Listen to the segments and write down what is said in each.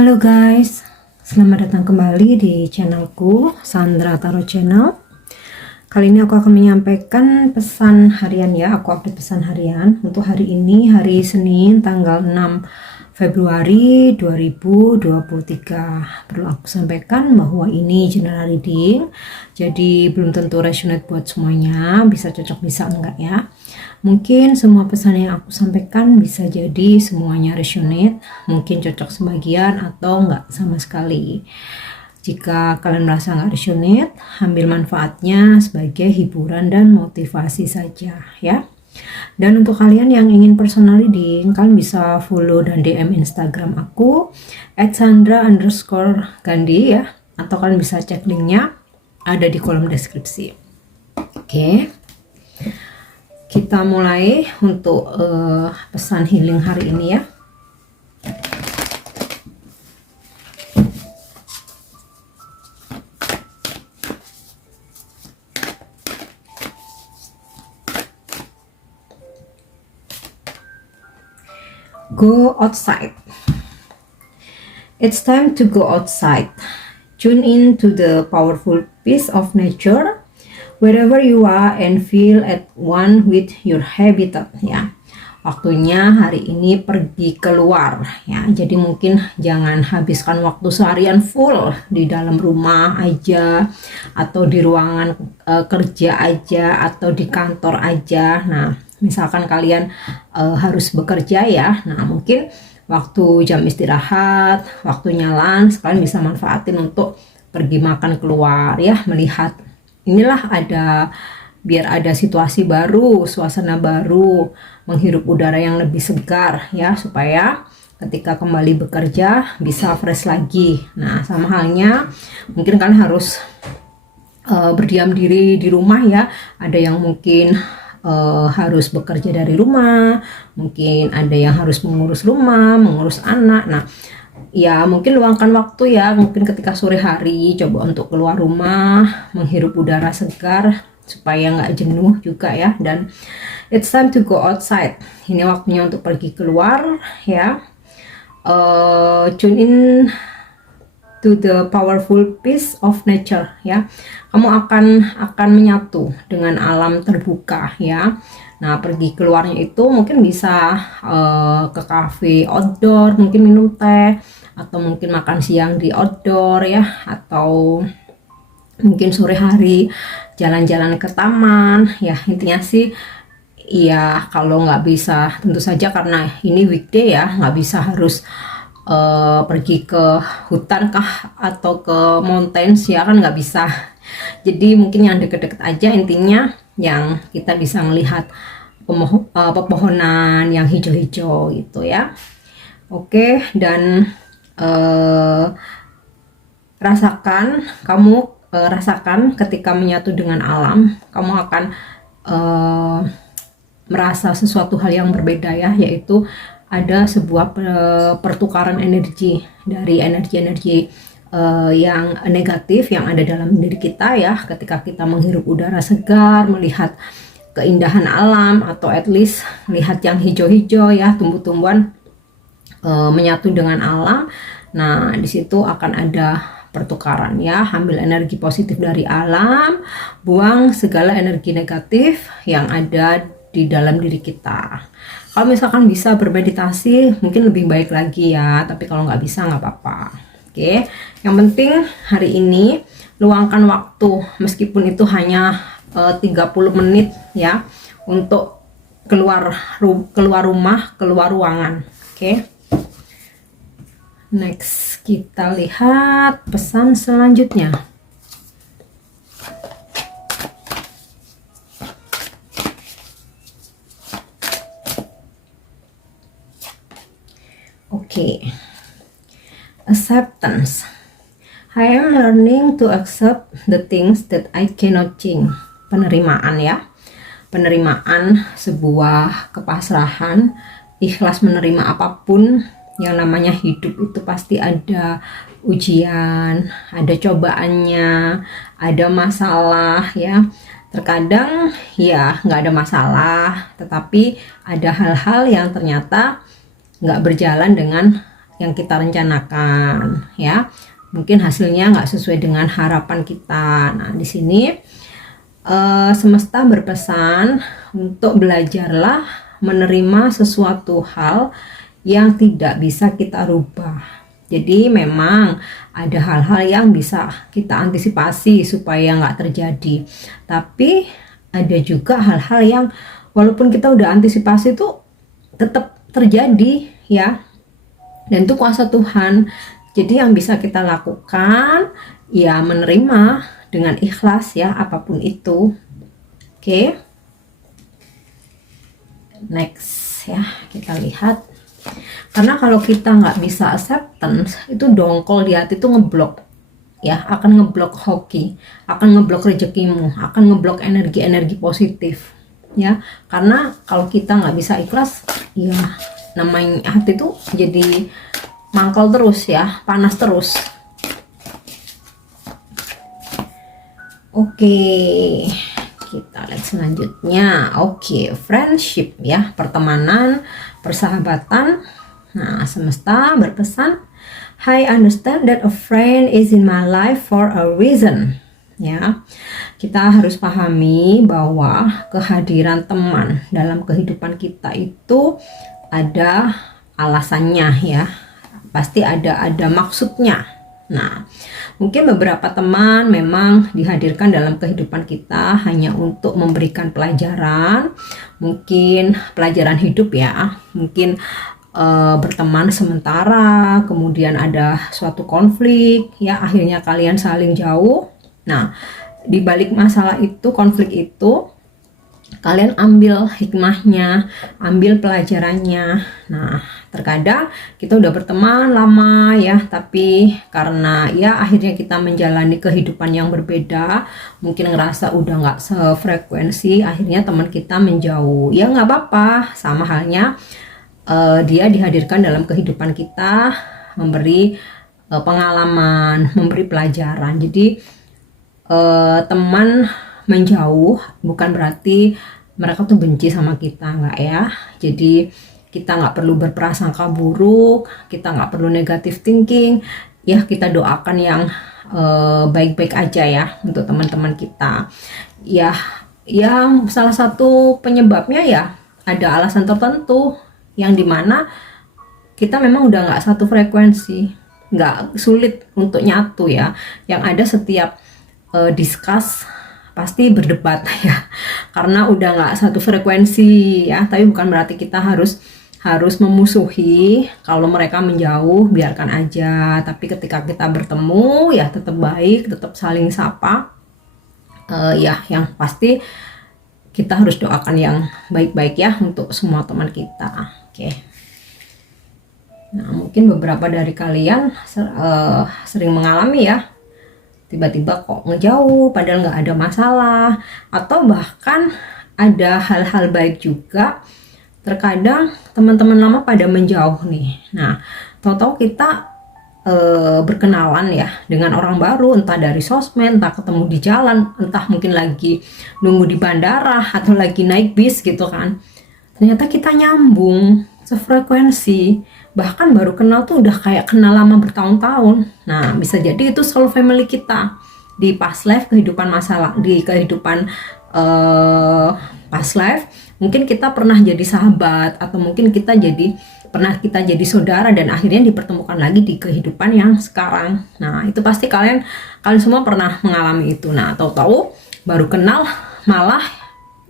Halo guys, selamat datang kembali di channelku Sandra Tarot Channel. Kali ini aku akan menyampaikan pesan harian ya. Aku update pesan harian untuk hari ini, hari Senin tanggal 6 Februari 2023. Perlu aku sampaikan bahwa ini general reading, jadi belum tentu resonate buat semuanya, bisa cocok bisa enggak ya. Mungkin semua pesan yang aku sampaikan bisa jadi semuanya resonate, mungkin cocok sebagian atau enggak sama sekali. Jika kalian merasa nggak resonate, ambil manfaatnya sebagai hiburan dan motivasi saja ya. Dan untuk kalian yang ingin personal reading, kalian bisa follow dan DM Instagram aku @sandra_gandhi ya, atau kalian bisa cek linknya ada di kolom deskripsi. Oke, kita mulai untuk pesan healing hari ini ya. Go outside. It's time to go outside. Tune in to the powerful peace of nature wherever you are and feel at one with your habitat ya. Waktunya hari ini pergi keluar ya. Jadi mungkin jangan habiskan waktu seharian full di dalam rumah aja, atau di ruangan kerja aja, atau di kantor aja. Nah, misalkan kalian harus bekerja ya, nah mungkin waktu jam istirahat, waktunya lunch, kalian bisa manfaatin untuk pergi makan keluar ya, melihat inilah biar ada situasi baru, suasana baru, menghirup udara yang lebih segar ya, supaya ketika kembali bekerja bisa fresh lagi. Nah, sama halnya mungkin kalian harus berdiam diri di rumah ya. Ada yang mungkin harus bekerja dari rumah, mungkin ada yang harus mengurus rumah, mengurus anak. Nah ya, mungkin luangkan waktu ya, mungkin ketika sore hari coba untuk keluar rumah, menghirup udara segar supaya nggak jenuh juga ya. Dan it's time to go outside, ini waktunya untuk pergi keluar ya. Tune in to the powerful peace of nature ya. Kamu akan menyatu dengan alam terbuka ya. Nah, pergi keluarnya itu mungkin bisa ke cafe outdoor, mungkin minum teh, atau mungkin makan siang di outdoor ya, atau mungkin sore hari jalan-jalan ke taman ya. Intinya sih ya, kalau nggak bisa, tentu saja karena ini weekday ya, nggak bisa harus pergi ke hutan kah atau ke mountains ya, kan nggak bisa. Jadi mungkin yang deket-deket aja, intinya yang kita bisa melihat pepohonan yang hijau-hijau gitu ya. Oke, dan rasakan ketika menyatu dengan alam, kamu akan merasa sesuatu hal yang berbeda ya, yaitu ada sebuah pertukaran energi dari energi-energi yang negatif yang ada dalam diri kita ya, ketika kita menghirup udara segar, melihat keindahan alam, atau at least melihat yang hijau-hijau ya, tumbuh-tumbuhan menyatu dengan alam. Nah, di situ akan ada pertukaran ya. Ambil energi positif dari alam, buang segala energi negatif yang ada di dalam diri kita. Kalau misalkan bisa bermeditasi mungkin lebih baik lagi ya, tapi kalau nggak bisa nggak apa-apa. Oke, yang penting hari ini luangkan waktu, meskipun itu hanya 30 menit ya, untuk keluar rumah, keluar ruangan. Oke. Next, kita lihat pesan selanjutnya. Oke. Acceptance. I am learning to accept the things that I cannot change. Penerimaan ya. Penerimaan, sebuah kepasrahan, ikhlas menerima apapun. Yang namanya hidup itu pasti ada ujian, ada cobaannya, ada masalah ya. Terkadang ya nggak ada masalah, tetapi ada hal-hal yang ternyata nggak berjalan dengan yang kita rencanakan ya. Mungkin hasilnya nggak sesuai dengan harapan kita. Nah, di sini semesta berpesan untuk belajarlah menerima sesuatu hal yang tidak bisa kita rubah. Jadi memang ada hal-hal yang bisa kita antisipasi supaya nggak terjadi. Tapi ada juga hal-hal yang walaupun kita udah antisipasi itu tetap terjadi ya. Dan itu kuasa Tuhan. Jadi yang bisa kita lakukan ya menerima dengan ikhlas ya apapun itu. Oke. Next ya, kita lihat. Karena kalau kita nggak bisa acceptance, itu dongkol di hati itu ngeblok ya, akan ngeblok hoki, akan ngeblok rezekimu, akan ngeblok energi-energi positif ya. Karena kalau kita nggak bisa ikhlas ya, namanya hati itu jadi mangkal terus ya, panas terus. Oke, kita lihat selanjutnya. Oke, friendship ya, pertemanan, persahabatan. Nah, semesta berpesan, I understand that a friend is in my life for a reason. Ya, kita harus pahami bahwa kehadiran teman dalam kehidupan kita itu ada alasannya ya, pasti ada maksudnya. Nah, mungkin beberapa teman memang dihadirkan dalam kehidupan kita hanya untuk memberikan pelajaran, mungkin pelajaran hidup ya, mungkin berteman sementara, kemudian ada suatu konflik ya, akhirnya kalian saling jauh. Nah, di balik masalah itu, konflik itu, kalian ambil hikmahnya, ambil pelajarannya. Nah, terkadang kita udah berteman lama ya, tapi karena ya akhirnya kita menjalani kehidupan yang berbeda, mungkin ngerasa udah nggak sefrekuensi, akhirnya teman kita menjauh. Ya nggak apa-apa, sama halnya dia dihadirkan dalam kehidupan kita, memberi pengalaman, memberi pelajaran. Jadi teman menjauh bukan berarti mereka tuh benci sama kita, nggak ya. Jadi kita nggak perlu berprasangka buruk, kita nggak perlu negative thinking ya, kita doakan yang baik-baik aja ya untuk teman-teman kita ya. Yang salah satu penyebabnya ya ada alasan tertentu yang dimana kita memang udah nggak satu frekuensi, nggak, sulit untuk nyatu ya. Yang ada setiap discuss pasti berdebat ya, karena udah nggak satu frekuensi ya. Tapi bukan berarti kita harus memusuhi. Kalau mereka menjauh biarkan aja, tapi ketika kita bertemu ya tetap baik, tetap saling sapa ya. Yang pasti kita harus doakan yang baik-baik ya untuk semua teman kita. Oke. Nah, mungkin beberapa dari kalian sering mengalami ya, tiba-tiba kok ngejauh padahal nggak ada masalah, atau bahkan ada hal-hal baik juga. Terkadang teman-teman lama pada menjauh nih. Nah, tahu-tahu kita berkenalan ya dengan orang baru, entah dari sosmed, entah ketemu di jalan, entah mungkin lagi nunggu di bandara atau lagi naik bis gitu kan. Ternyata kita nyambung sefrekuensi, bahkan baru kenal tuh udah kayak kenal lama bertahun-tahun. Nah, bisa jadi itu soul family kita di past life, kehidupan masalah di kehidupan past life. Mungkin kita pernah jadi sahabat, atau mungkin kita pernah jadi saudara, dan akhirnya dipertemukan lagi di kehidupan yang sekarang. Nah, itu pasti kalian semua pernah mengalami itu. Nah, tahu-tahu baru kenal malah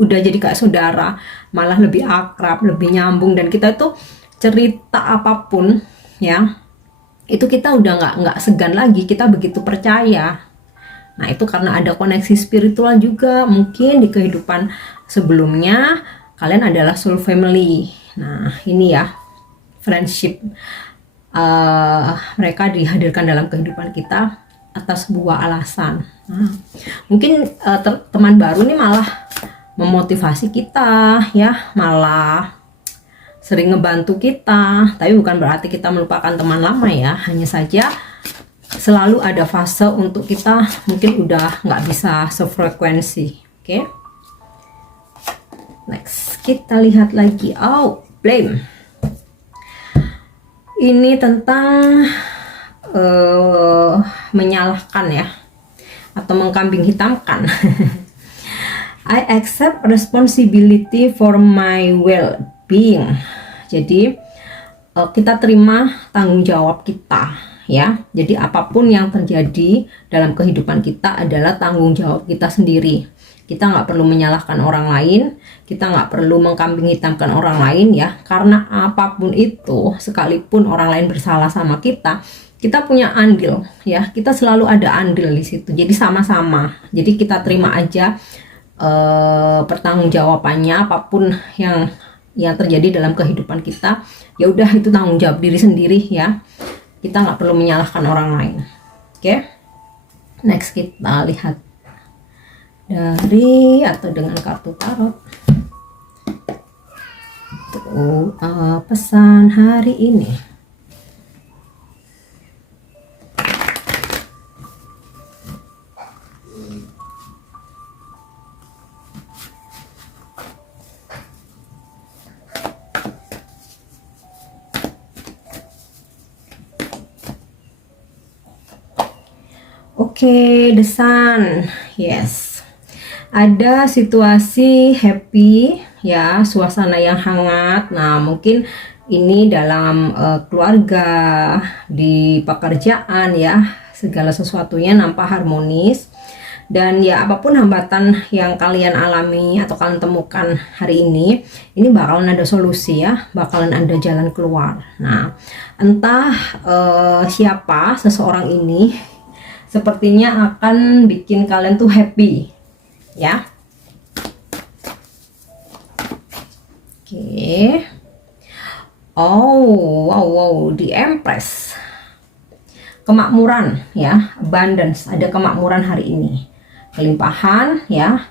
udah jadi kayak saudara, malah lebih akrab, lebih nyambung, dan kita tuh cerita apapun ya, itu kita udah nggak segan lagi, kita begitu percaya. Nah, itu karena ada koneksi spiritual juga. Mungkin di kehidupan sebelumnya kalian adalah soul family. Nah, ini ya, friendship, mereka dihadirkan dalam kehidupan kita atas sebuah alasan. Nah, mungkin teman baru nih malah memotivasi kita ya, malah sering ngebantu kita. Tapi bukan berarti kita melupakan teman lama ya, hanya saja selalu ada fase untuk kita mungkin udah nggak bisa sefrekuensi. Oke. Next, kita lihat lagi. Oh, blame. Ini tentang menyalahkan ya, atau mengkambing hitamkan. I accept responsibility for my well-being. Jadi kita terima tanggung jawab kita ya. Jadi apapun yang terjadi dalam kehidupan kita adalah tanggung jawab kita sendiri. Kita nggak perlu menyalahkan orang lain, kita nggak perlu mengkambing hitamkan orang lain ya. Karena apapun itu, sekalipun orang lain bersalah sama kita punya andil ya. Kita selalu ada andil di situ. Jadi sama-sama. Jadi kita terima aja pertanggungjawabannya, apapun yang terjadi dalam kehidupan kita. Ya udah, itu tanggung jawab diri sendiri ya. Kita nggak perlu menyalahkan orang lain. Oke. Next kita lihat dari atau dengan kartu tarot. Tuh, pesan hari ini. Oke, The Sun. Yes. Ada situasi happy ya, suasana yang hangat. Nah, mungkin ini dalam keluarga, di pekerjaan ya, segala sesuatunya nampak harmonis. Dan ya, apapun hambatan yang kalian alami atau kalian temukan hari ini bakalan ada solusi ya, bakalan ada jalan keluar. Nah, entah siapa seseorang ini sepertinya akan bikin kalian tuh happy ya. Oke. Oh, wow, di Empress. Kemakmuran ya, abundance, ada kemakmuran hari ini. Kelimpahan ya,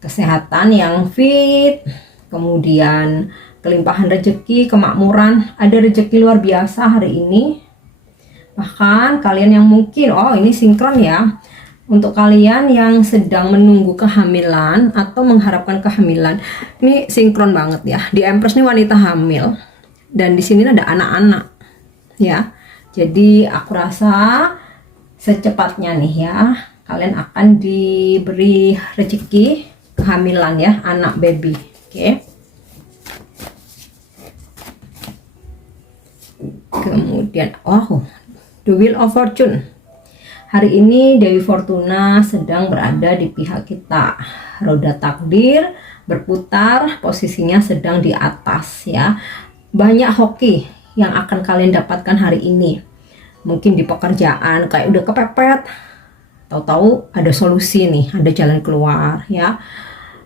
kesehatan yang fit, kemudian kelimpahan rezeki, kemakmuran, ada rezeki luar biasa hari ini. Bahkan kalian yang mungkin, ini sinkron ya, untuk kalian yang sedang menunggu kehamilan atau mengharapkan kehamilan, ini sinkron banget ya. Di Empress ini wanita hamil, dan di sini ada anak-anak ya. Jadi aku rasa secepatnya nih ya, kalian akan diberi rezeki kehamilan ya, anak baby. Oke. Kemudian The Wheel of Fortune. Hari ini Dewi Fortuna sedang berada di pihak kita. Roda takdir berputar, posisinya sedang di atas ya. Banyak hoki yang akan kalian dapatkan hari ini. Mungkin di pekerjaan kayak udah kepepet, tahu-tahu ada solusi nih, ada jalan keluar ya.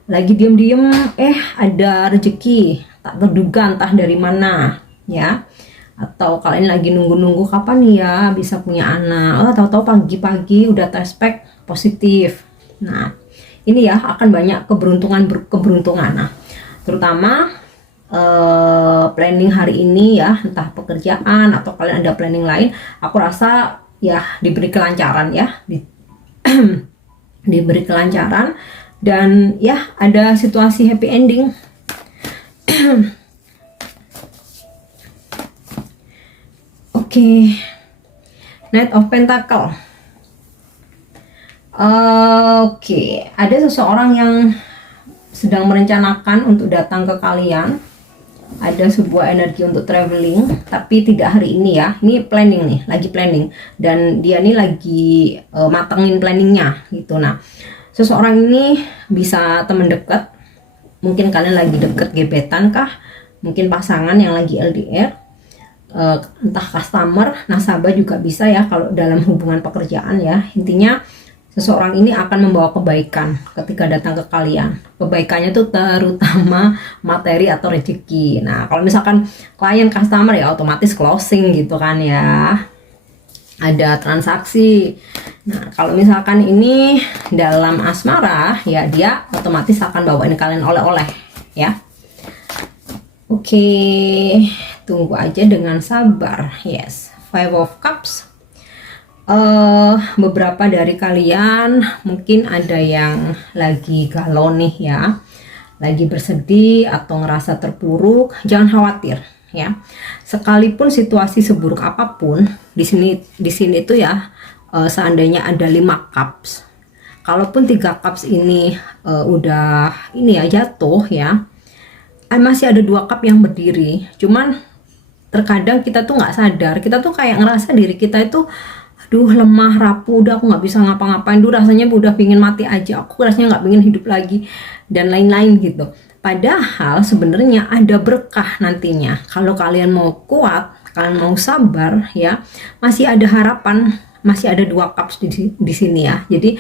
Lagi diem-diem ada rezeki tak terduga entah dari mana ya. Atau kalian lagi nunggu-nunggu kapan nih ya bisa punya anak, tahu-tahu pagi-pagi udah tes pack positif. Nah, ini ya akan banyak keberuntungan. Nah, terutama planning hari ini ya, entah pekerjaan atau kalian ada planning lain, aku rasa ya diberi kelancaran ya, diberi kelancaran, dan ya ada situasi happy ending. Oke. Knight of Pentacle. Oke, ada seseorang yang sedang merencanakan untuk datang ke kalian. Ada sebuah energi untuk traveling, tapi tidak hari ini ya. Ini planning nih, lagi planning, dan dia nih lagi matengin planningnya gitu. Nah, seseorang ini bisa teman dekat, mungkin kalian lagi deket gebetan kah, mungkin pasangan yang lagi LDR, entah customer, nasabah juga bisa ya kalau dalam hubungan pekerjaan ya. Intinya seseorang ini akan membawa kebaikan ketika datang ke kalian. Kebaikannya tuh terutama materi atau rezeki. Nah, kalau misalkan klien customer ya otomatis closing gitu kan ya, ada transaksi. Nah, kalau misalkan ini dalam asmara ya, dia otomatis akan bawain kalian oleh-oleh ya. Oke, tunggu aja dengan sabar. Yes, Five of Cups. Beberapa dari kalian mungkin ada yang lagi galau nih ya, lagi bersedih atau ngerasa terpuruk. Jangan khawatir ya. Sekalipun situasi seburuk apapun, di sini itu ya, seandainya ada 5 cups, kalaupun 3 cups ini udah ini ya jatuh ya, masih ada 2 cup yang berdiri. Cuman terkadang kita tuh nggak sadar, kita tuh kayak ngerasa diri kita itu aduh lemah, rapuh, udah aku nggak bisa ngapa-ngapain, tuh rasanya udah pingin mati aja, aku rasanya nggak pingin hidup lagi dan lain-lain gitu. Padahal sebenarnya ada berkah nantinya kalau kalian mau kuat, kalian mau sabar ya, masih ada harapan, masih ada 2 cups di sini ya. Jadi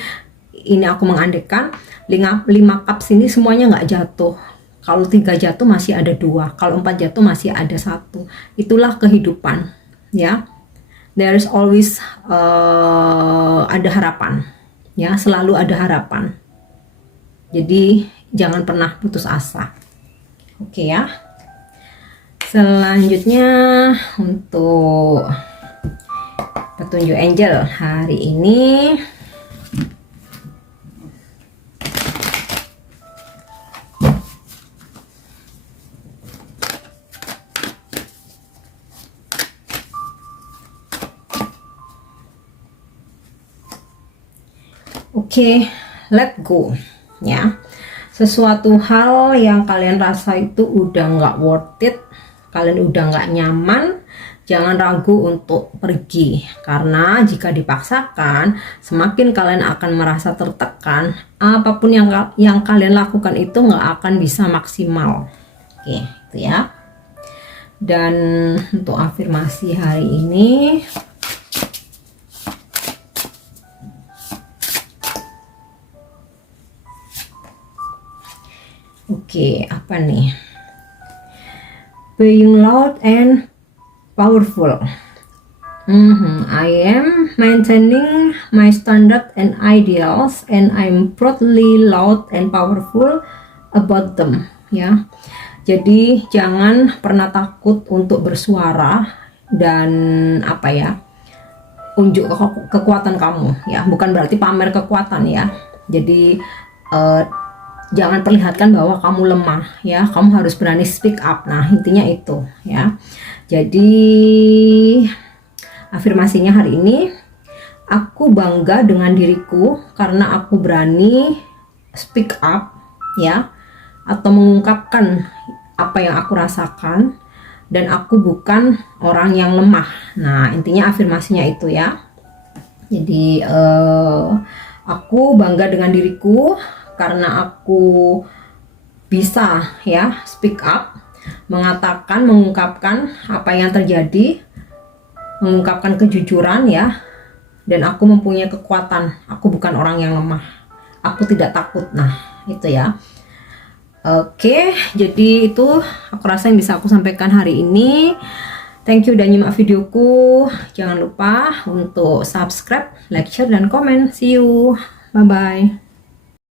ini aku mengandekan 5 cups ini semuanya nggak jatuh. Kalau 3 jatuh masih ada 2, kalau 4 jatuh masih ada 1. Itulah kehidupan ya. There is always ada harapan ya, selalu ada harapan. Jadi jangan pernah putus asa. Oke ya. Selanjutnya untuk petunjuk angel hari ini, oke, let go ya. Sesuatu hal yang kalian rasa itu udah nggak worth it, kalian udah nggak nyaman, jangan ragu untuk pergi. Karena jika dipaksakan, semakin kalian akan merasa tertekan. Apapun yang kalian lakukan itu nggak akan bisa maksimal. Oke, itu ya. Dan untuk afirmasi hari ini, oke, apa nih? Being loud and powerful. I am maintaining my standard and ideals, and I'm proudly loud and powerful about them. Ya, jadi jangan pernah takut untuk bersuara dan apa ya, unjuk kekuatan kamu. Ya, bukan berarti pamer kekuatan ya. Jadi jangan perlihatkan bahwa kamu lemah ya, kamu harus berani speak up. Nah, intinya itu ya. Jadi afirmasinya hari ini, aku bangga dengan diriku karena aku berani speak up ya, atau mengungkapkan apa yang aku rasakan, dan aku bukan orang yang lemah. Nah, intinya afirmasinya itu ya. Jadi aku bangga dengan diriku karena aku bisa ya speak up, mengatakan, mengungkapkan apa yang terjadi, mengungkapkan kejujuran ya, dan aku mempunyai kekuatan. Aku bukan orang yang lemah, aku tidak takut. Nah, itu ya. Oke, jadi itu aku rasa yang bisa aku sampaikan hari ini. Thank you udah nyimak videoku. Jangan lupa untuk subscribe, like, share, dan komen. See you, bye bye.